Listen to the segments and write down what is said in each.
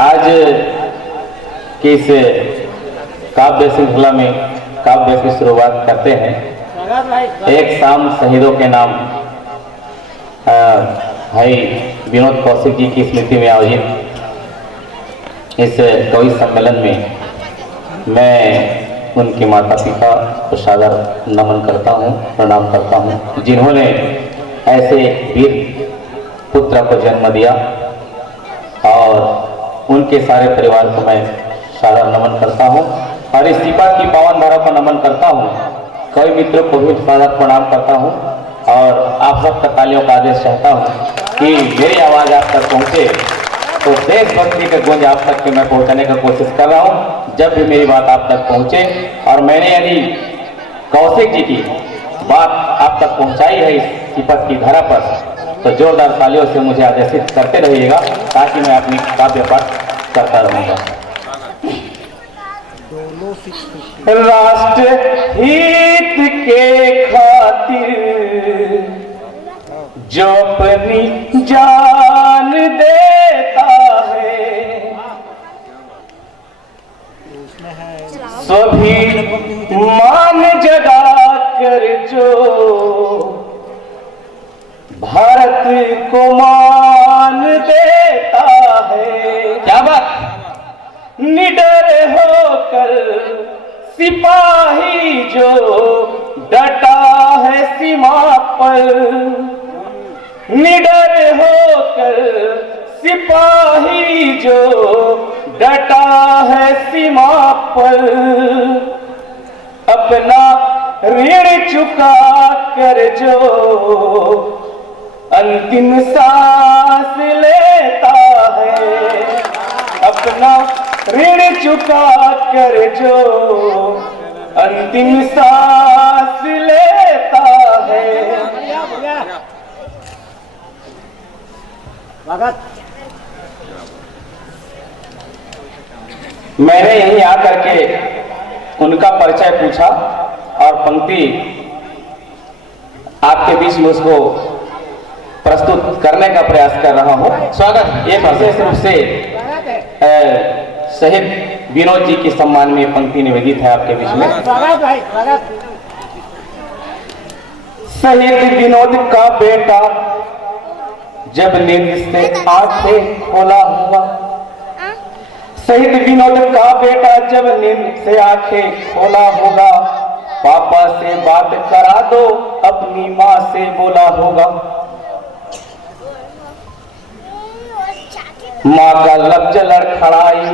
आज की इस काव्य श्रृंखला में काव्य की शुरुआत करते हैं। एक शाम शहीदों के नाम भाई विनोद कौशिक जी की स्मृति में आयोजित इस कवि सम्मेलन में मैं उनके माता पिता को सादर नमन करता हूँ, प्रणाम करता हूँ, जिन्होंने ऐसे वीर पुत्र को जन्म दिया, और उनके सारे परिवार को मैं सादर नमन करता हूँ और इस सीपत की पावन धारा को नमन करता हूँ। कवि मित्रों को भी सादर प्रणाम करता हूँ और आप सब तक तालियों का आदेश चाहता हूँ कि मेरी आवाज़ आप तक पहुँचे, तो देशभक्ति का गूंज आप तक के मैं पहुँचाने का कोशिश कर रहा हूँ। जब भी मेरी बात आप तक पहुँचे और मैंने यदि कौशिक जी की बात आप तक पहुँचाई है इस सीपत की धारा पर, तो जोरदार तालियों से मुझे आदेशित करते रहिएगा ताकि मैं अपनी काव्य पाठ करता रहूँगा। राष्ट्र हित के खातिर जो अपनी जान देता है, स्वाभिमान जगा कर जो भारत को मान देता है। क्या बात! निडर होकर सिपाही जो डटा है सीमा पर, निडर होकर सिपाही जो डटा है सीमा पर, अपना ऋण चुका कर जो अंतिम सांस लेता है, अपना ऋण चुका कर जो अंतिम सांस लेता है। मैंने यहीं आकर के उनका परिचय पूछा और पंक्ति आपके बीच में उसको प्रस्तुत करने का प्रयास कर रहा हूं। स्वागत एक विशेष रूप से शहीद विनोद जी के सम्मान में पंक्ति निवेदित है आपके बीच में। शहीद विनोद का बेटा जब नींद से आंखें खोला हुआ, शहीद विनोद का बेटा जब नींद से आंखें खोला होगा, पापा से बात करा दो अपनी माँ से बोला होगा। माँ का लफ्ज लड़खड़ाई,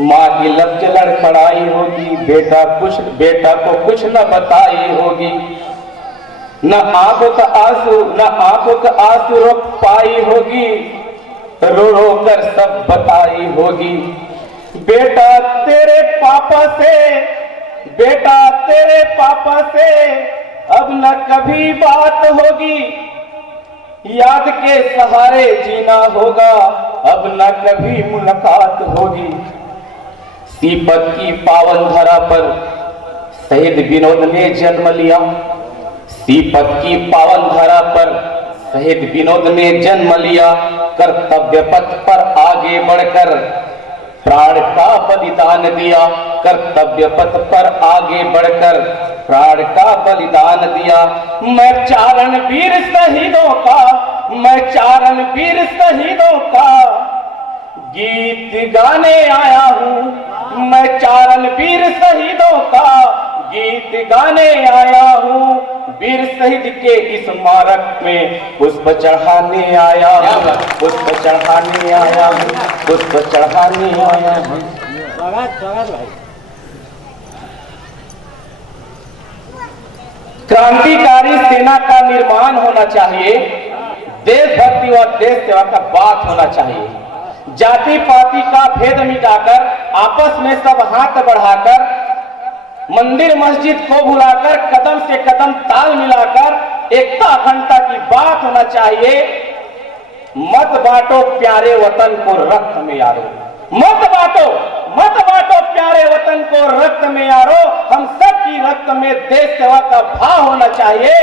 माँ की लफ्ज लड़खड़ाई होगी, बेटा को कुछ न बताई होगी, न आंखों का आंसू रोक पाई होगी, रो रो कर सब बताई होगी। बेटा तेरे पापा से अब न कभी बात होगी, याद के सहारे जीना होगा, अब न कभी मुलाकात होगी। सीपत की पावन धरा पर शहीद विनोद ने जन्म लिया, सीपत की पावन धरा पर शहीद विनोद ने जन्म लिया। कर्तव्य पथ पर आगे बढ़कर प्राण का बलिदान दिया, कर्तव्य पथ पर आगे बढ़कर प्राण का बलिदान दिया। मैं चारण वीर शहीदों का गीत गाने आया हूँ, मैं चारण वीर शहीदों का गीत गाने आया हूँ, वीर शहीद के इस स्मारक में पुष्प चढ़ाने आया हूँ, पुष्प चढ़ाने आया हूँ, पुष्प चढ़ाने आया हूँ। क्रांतिकारी सेना का निर्माण होना चाहिए, देशभक्ति और देश सेवा का बात होना चाहिए। जाति पाति का भेद मिटाकर आपस में सब हाथ बढ़ाकर, मंदिर मस्जिद को भुलाकर कदम से कदम ताल मिलाकर एकता अखंडता की बात होना चाहिए। मत बांटो प्यारे वतन को रक्त में यारो, मत बांटो प्यारे वतन को रक्त में यारो। हम सब की रक्त में देश सेवा का भाव होना चाहिए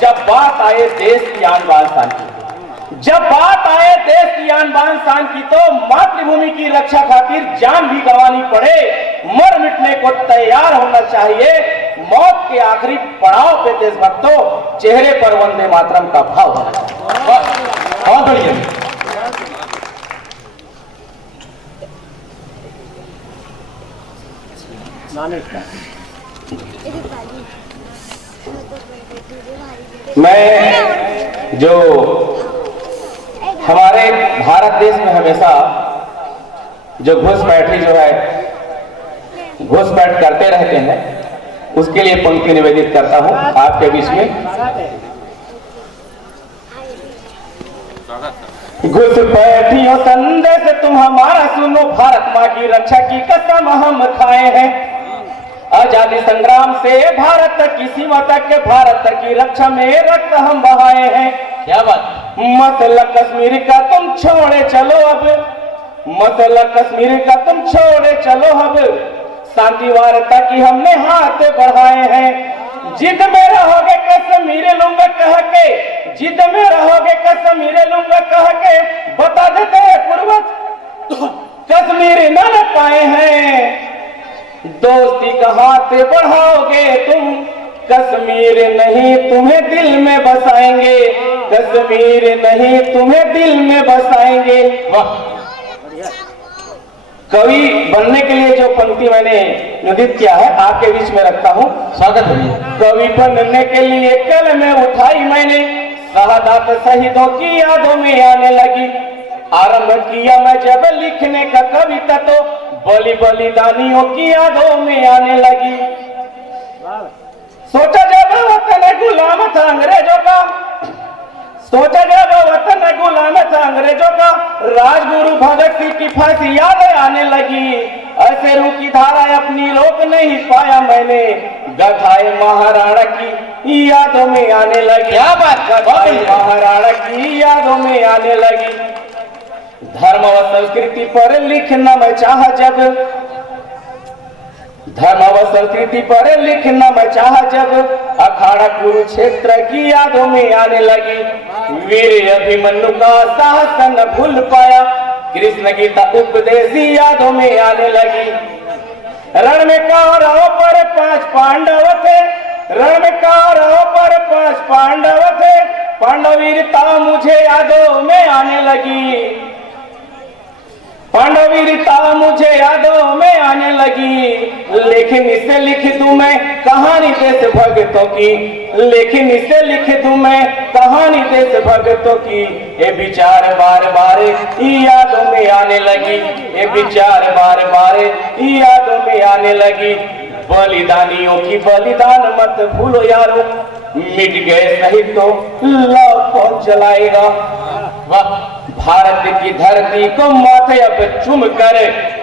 जब बात आए देश की आन बान शान की। जब बात आए देश की आन बान शान की तो मातृभूमि की रक्षा खातिर जान भी गंवानी पड़े, मर मिटने को तैयार होना चाहिए। मौत के आखिरी पड़ाव पे देशभक्तों चेहरे पर वंदे मातरम का भाव होना चाहिए। बहुत बढ़िया। मैं जो हमारे भारत देश में हमेशा जो घुसपैठी जो है घुसपैठ करते रहते हैं, उसके लिए पंक्ति निवेदित करता हूं आपके बीच में। घुसपैठियों संदेश तुम हमारा सुनो, भारत माँ की रक्षा की कसम हम खाए हैं। आजादी संग्राम से भारत की सीमा तक, भारत की रक्षा में रक्त हम बहाए हैं। क्या बात। मसला कश्मीर का तुम छोड़े चलो अब, मसला कश्मीर का तुम छोड़े चलो अब, शांति वार्ता की हमने हाथ बढ़ाए हैं। जिद में रहोगे कश्मीर लूंगा कह के, जिद में रहोगे कश्मीर लूंगा कह के, बता देते पूर्वज कश्मीर न पाए हैं। दोस्ती का हाथ बढ़ाओगे तुम, कश्मीर नहीं तुम्हें दिल में बसाएंगे, कश्मीर नहीं तुम्हें दिल में बसाएंगे। वाह। कवि बनने के लिए जो पंक्ति मैंने निधित किया है आपके बीच में रखता हूँ, स्वागत है। कवि बनने के लिए कल में उठाई मैंने, शहादत शहीदों की यादों में आने लगी। आरंभ किया मैं जब लिखने का कविता तो बलिदानियों की यादों में आने लगी। सोचा जब वतन गुलाम था अंग्रेजों का, सोचा जब वतन गुलाम था अंग्रेजों का, राजगुरु भगत सिंह की फांसी याद आने लगी। ऐसे रूह की धारा अपनी रोक नहीं पाया मैंने, गाथाएं महाराणा की यादों में आने लगी। क्या बात, गाथाएं महाराणा की यादों में आने लगी। धर्म व संस्कृति पर लिखना मैं चाहा जब, धर्म व संस्कृति पर लिखना मैं चाहा जब, अखाड़ा कुरुक्षेत्र की यादों में आने लगी। वीर अभिमन्यु का साहस न भूल पाया, कृष्ण गीता उपदेशी यादों में आने लगी। रण में कौरवों पर 5 पांडव थे, रण में कौरवों पर 5 पांडव थे, पांडवीरता मुझे यादों में आने लगी। पांडवीरता मुझे यादों में आने लगी। लेकिन इसे लिख दूं मैं कहानी देश भक्तों की, लेकिन इसे लिख दूं मैं कहानी देश भक्तों की। ये विचार बार बार यादों में आने लगी, ये विचार बार बार यादों में आने लगी। बलिदानियों की बलिदान मत भूलो यारो, मिट गए शहीद तो लव कौन जलाएगा। वाह। भारत की धरती को माथे अब चूम कर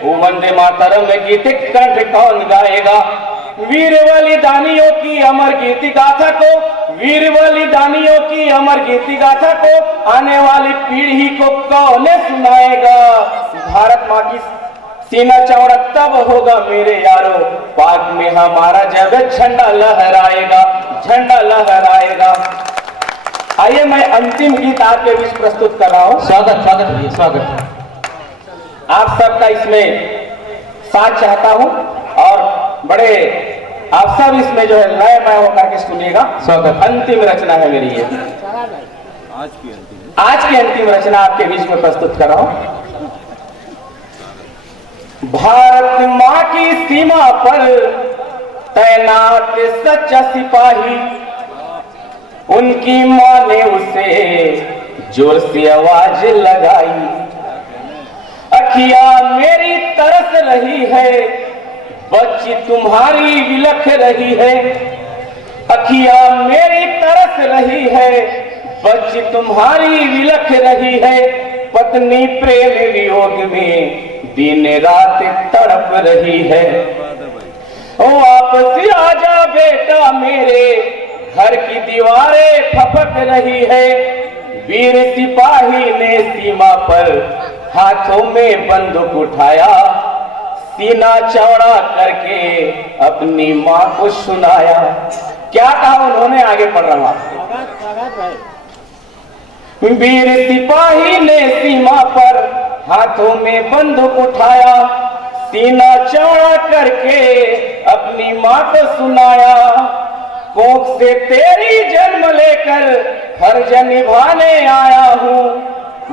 वंदे मातरम गीत कंठ कौन गाएगा। वीर बलिदानियों की अमर गीति गाथा को, वीर बलिदानियों की अमर गीति गाथा को आने वाली पीढ़ी को कौन सुनाएगा। भारत माँ की सीना चौड़ा तब होगा मेरे यारो, पाक में हमारा जब झंडा लहराएगा, झंडा लहराएगा। आइए मैं अंतिम गीत आपके बीच प्रस्तुत कर रहा हूँ। स्वागत स्वागत है, स्वागत है। आप सबका इसमें साथ चाहता हूँ और बड़े आप सब इसमें जो है लय मय होकर के सुनिएगा। स्वागत। अंतिम रचना है मेरी ये, आज की अंतिम रचना आपके बीच में प्रस्तुत कर रहा हूँ। भारत माँ की सीमा पर तैनात सच्चा सिपाही, उनकी माँ ने उसे जोर से आवाज लगाई। अखियां मेरी तरस रही है, बच्ची तुम्हारी विलख रही है। अखियां मेरी तरस रही है, बच्ची तुम्हारी विलख रही है। पत्नी प्रेम वियोग में दिन रात तड़प रही है। वापस आजा बेटा मेरे, घर की दीवारें फपक रही है। वीर सिपाही ने सीमा पर हाथों में बंदूक उठाया, सीना चौड़ा करके अपनी माँ को सुनाया। क्या कहा उन्होंने, आगे पढ़ रहा हूं। वीर सिपाही ने सीमा पर हाथों में बंदूक उठाया, सीना चौड़ा करके अपनी माँ को सुनाया, कोख से तेरी जन्म लेकर फर्ज निभाने आया हूँ,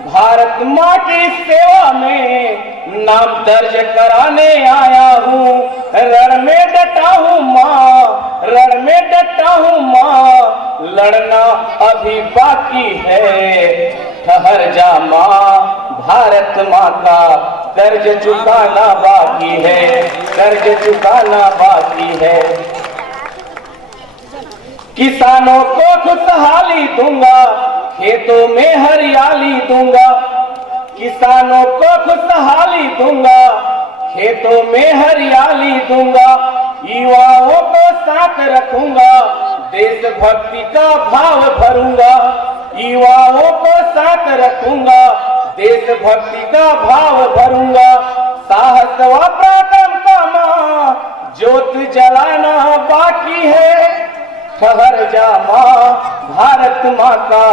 भारत माँ की सेवा में नाम दर्ज कराने आया हूँ, रण में डटा हूँ माँ, रण में डटा हूँ माँ, लड़ना अभी बाकी है, ठहर जा माँ, भारत माँ का कर्ज चुकाना बाकी है, कर्ज चुकाना बाकी है। किसानों को खुशहाली दूंगा, खेतों में हरियाली दूंगा, किसानों को खुशहाली दूंगा, खेतों में हरियाली दूंगा, युवाओं को साथ रखूंगा, देशभक्ति का भाव भरूंगा, युवाओं को साथ रखूंगा, देशभक्ति का भाव भरूंगा, साहस व पराक्रम का मां ज्योत जलाना बाकी है, ठहर जा माँ, भारत माँ का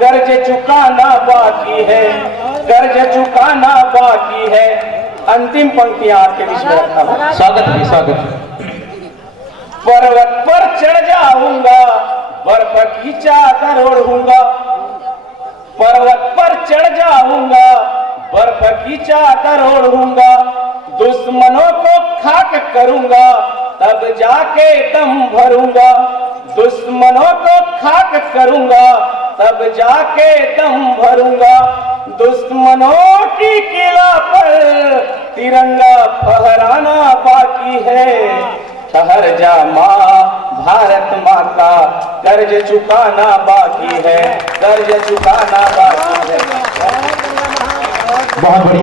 कर्ज चुकाना बाकी है, कर्ज चुकाना बाकी है। अंतिम पंक्तियां आपके बीच में रखता हूँ। स्वागत है, स्वागत है। पर्वत पर चढ़ जाऊंगा, बर्फ की चादर ओढ़ूंगा, पर्वत पर चढ़ जाऊंगा, बर्फ की चादर ओढ़ूंगा, दुश्मनों को खाक करूंगा, तब जाके दम भरूंगा, दुश्मनों को खाक करूंगा, तब जाके दम भरूंगा, दुश्मनों की किला पर तिरंगा फहराना बाकी है, ठहर जा माँ, भारत माँ का कर्ज चुकाना बाकी है, कर्ज चुकाना बाकी है। बहुत बढ़िया।